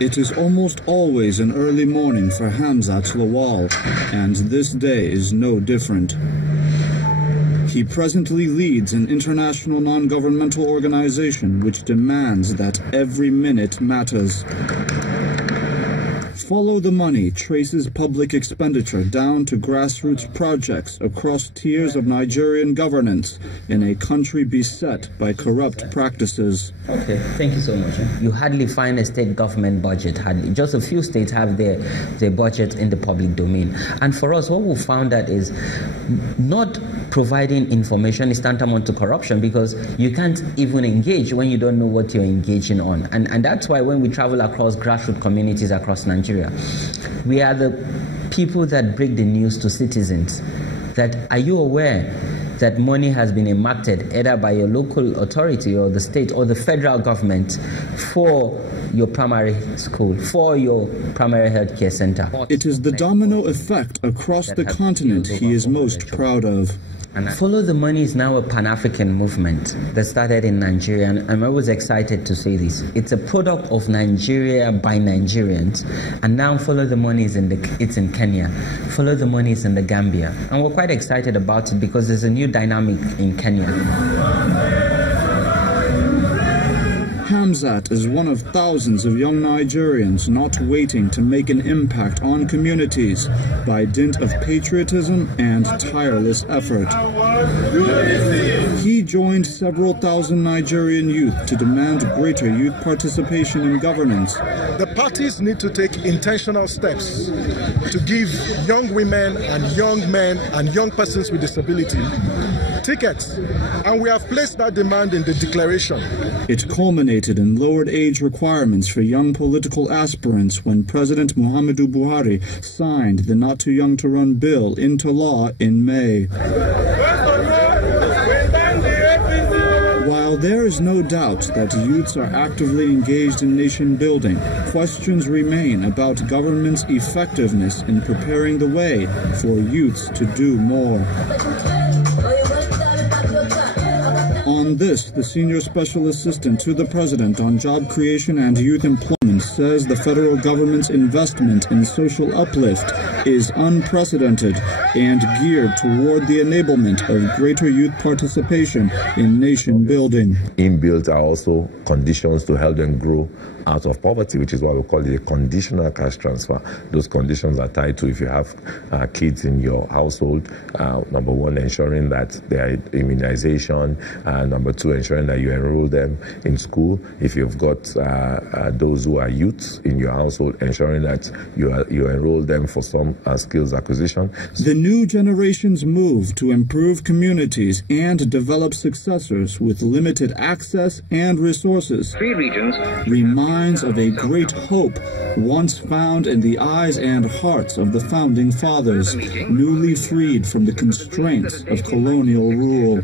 It is almost always an early morning for Hamzat Lawal, and this day is no different. He presently leads an international non-governmental organization which demands that every minute matters. Follow the Money traces public expenditure down to grassroots projects across tiers of Nigerian governance in a country beset by corrupt practices. Okay, thank you so much. You hardly find a state government budget, hardly. Just a few states have their budget in the public domain. And for us, what we found that is not providing information is tantamount to corruption, because you can't even engage when you don't know what you're engaging on. And that's why when we travel across grassroots communities across Nigeria, we are the people that break the news to citizens. That, are you aware that money has been enacted either by your local authority or the state or the federal government for your primary school, for your primary health care center? It is the domino effect across the continent he is most proud of. And Follow the Money is now a Pan-African movement that started in Nigeria, and I'm always excited to say this. It's a product of Nigeria by Nigerians, and now Follow the Money is it's in Kenya. Follow the Money is in the Gambia, and we're quite excited about it because there's a new dynamic in Kenya. Hamzat is one of thousands of young Nigerians not waiting to make an impact on communities by dint of patriotism and tireless effort. He joined several thousand Nigerian youth to demand greater youth participation in governance. The parties need to take intentional steps to give young women and young men and young persons with disability tickets, and we have placed that demand in the declaration. It culminated in lowered age requirements for young political aspirants when President Muhammadu Buhari signed the Not Too Young to Run bill into law in May. While there is no doubt that youths are actively engaged in nation building, questions remain about government's effectiveness in preparing the way for youths to do more. On this, the Senior Special Assistant to the President on Job Creation and Youth Employment says the federal government's investment in social uplift is unprecedented and geared toward the enablement of greater youth participation in nation building. Inbuilt are also conditions to help them grow out of poverty, which is why we call it a conditional cash transfer. Those conditions are tied to, if you have kids in your household, number one, ensuring that their immunization, number two, ensuring that you enroll them in school. If you've got those who are youths in your household, ensuring that you enroll them for some skills acquisition. The new generation's move to improve communities and develop successors with limited access and resources reminds of a great hope once found in the eyes and hearts of the founding fathers, newly freed from the constraints of colonial rule.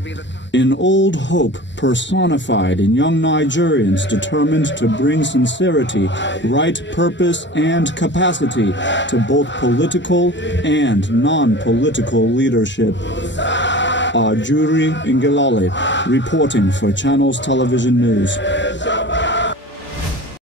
An old hope personified in young Nigerians determined to bring sincerity, right purpose, and capacity to both political and non-political leadership. Ajuri Ngelale, reporting for Channels Television News.